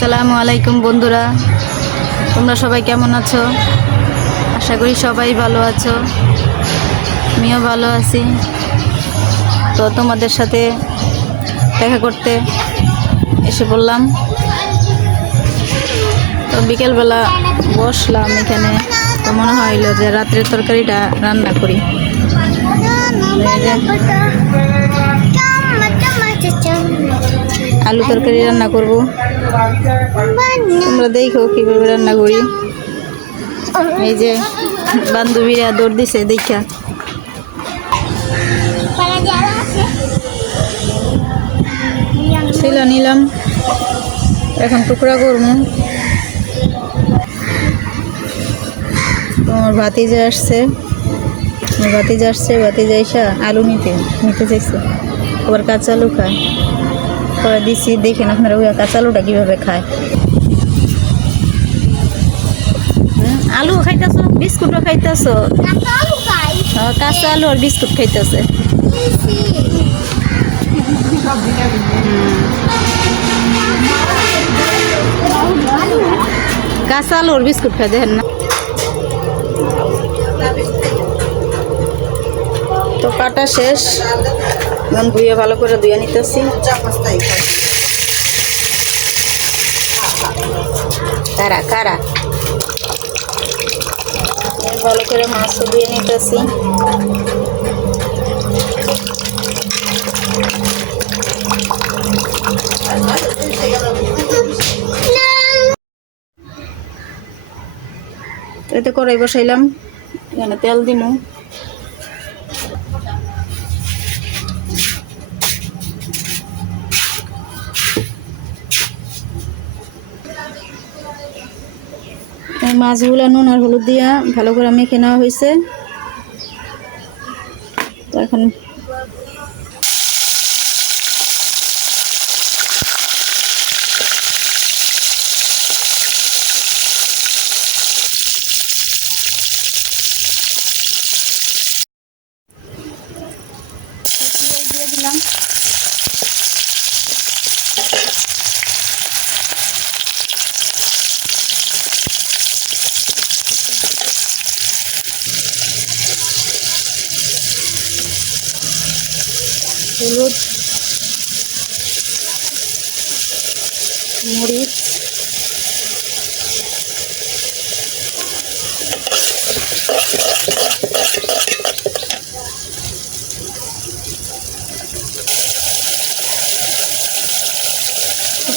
আসসালামু আলাইকুম বন্ধুরা। তোমরা সবাই কেমন আছো? আশা করি সবাই ভালো আছো। আমিও ভালো আছি। তো তোমাদের সাথে দেখা করতে এসে বললাম তো বিকেলবেলা বসলাম এখানে। তো মনে হইল যে রাত্রের তরকারিটা রান্না করি। আলু তরকারি রান্না করব। তোমরা দেখো কীভাবে রান্না করি। এই যে বান্ধবীরা দৌড় দিছে, দেখা। ছিল নিলাম। এখন টুকরা করব। তোমার ভাতি ভাতিজা আসছে। আমার ভাতিজা আসছে, ভাতিজা এসা আলু নিতে নিতে চাইছে। আবার কাঁচা আলু খায়। পরে দিছি দেখেন আপনারা ওই কাঁচা আলুটা কীভাবে খায়। হুম, আলু খাইতেছো বিস্কুটও খাইতেছো? কাঁচা আলু আর বিস্কুট খাইতেছে। কাঁচা আলু আর বিস্কুট খাই দেখেন না। তো কাটা শেষ। এখন ধুয়ে ভালো করে ধুয়ে নিতেছি। কারা কারা? ভালো করে মাছও ধুয়ে নিতেছি। এতে কড়াই বসাইলাম, এখানে তেল দিমু। মাছগুলো নুন আর হলুদ দিয়া ভালো করে মেখে নেওয়া হয়েছে। তো এখন পেঁয়াজ দিয়ে দিলাম হলুদ মরিচ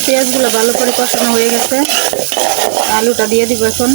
পেঁয়াজগুলো ভালো করে কষানো হয়ে গেছে। আলুটা দিয়ে দিব এখন।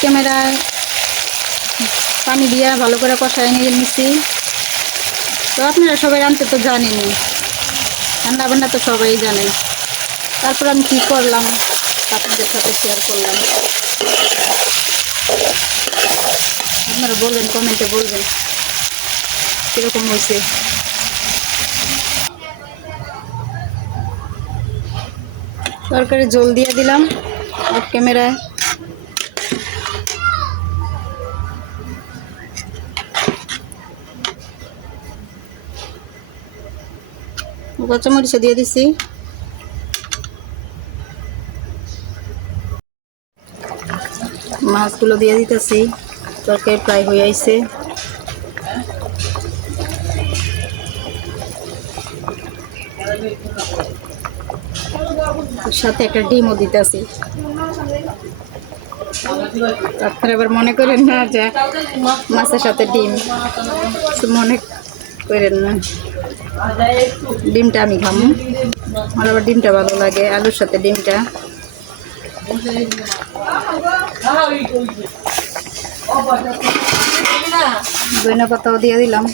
ক্যামেরায় পানি দিয়া ভালো করে কষায় নিয়ে নিছি। তো আপনারা সবাই রাঁধতে তো জানেনই। রান্না বান্না তো সবাই জানেন তারপর আমি কী করলাম আপনাদের সাথে শেয়ার করলাম। আপনারা বলবেন কমেন্টে বলবেন কীরকম হয়েছে। তরকারি জল দিয়ে দিলাম ক্যামেরায়। কাঁচামরিচা দিয়ে দিছি। মাছগুলো দিয়ে দিতেছি। তরকারি প্রায় হয়ে আইছে। সাথে একটা ডিমও দিতেছি। আপনারা আবার মনে করেন না যে মাছের সাথে ডিম। মনে করেন ডিমটা আমি খামু। আমার আবার ডিমটা ভালো লাগে, আলুর সাথে ডিমটা। দইনা পাতাও দিয়ে দিলাম।